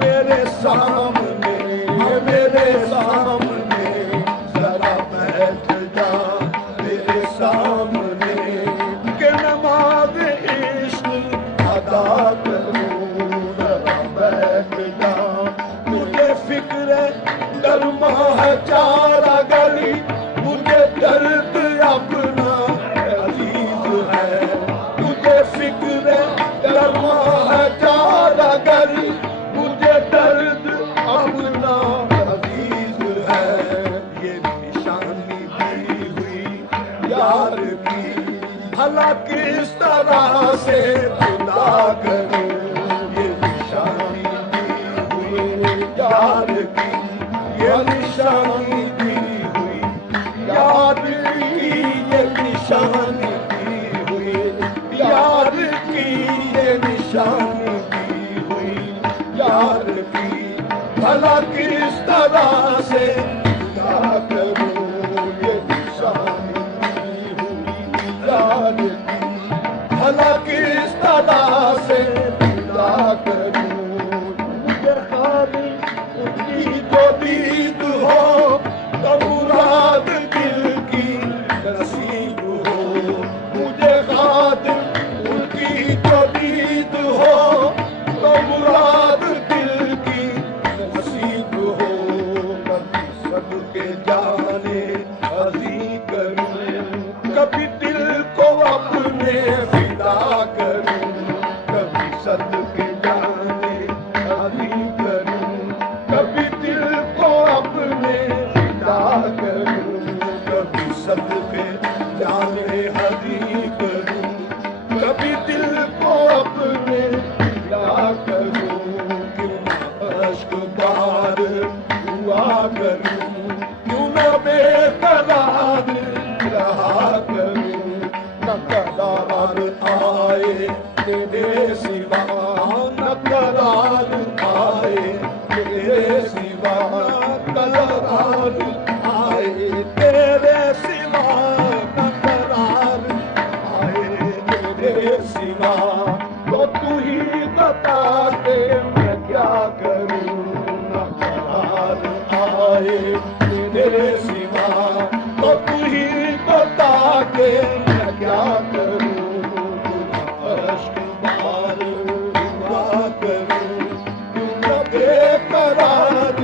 میرے سامنے یہ میرے سامنے ذرا بیٹھ جا میرے سامنے کہ نماز عشق ادا کروں ذرا بیٹھ جا مجھے فکر گرما ہے چارہ گلی مجھے درد اپنا عزیز ہے مجھے فکر گرما ہے چارہ گلی مجھے درد اپنا عزیز ہے یہ نشانی دی ہوئی یار کی بھلا کس طرح سے خدا کروں یہ نشانی دی ہوئی یار کی یہ نشانی دی ہوئی یار کی یہ نشانی دی ہوئی یار کی یہ نشانی دی ہوئی یار کی بھلا کس طرح سے خدا کروں یہ نشانی دی ہوئی یار کی بھلا کس طرح سے خدا کروں مجھے خالی ان کی جو دید ہو تو مراد دل کی نصیب ہو مجھے خاطر ان کی جو دید ہو تو مراد دل کی نصیب ہو کبھی سب کے جانے عزی کروں کبھی دل کو اپنے فدا کروں کبھی سب کے جانے عزی کروں کبھی دل کو اپنے فدا کروں کبھی سب کے جانے عزی کروں کبھی دل کو اپنے فدا کروں کیوں نہ اشک بار ہوا کروں کیوں نہ بے قرار رہا کروں نہ قرار آئے تیرے سوا نہ قرار آئے تیرے سوا قرار آئے تیرے سوا نہ قرار آئے تیرے سوا تو ہی بتا کہ میں کیا کروں نہ قرار آئے تیرے سوا تو ہی بتا کہ میں کیا کروں اشک بار ہوا کروں کیوں نہ بے قرار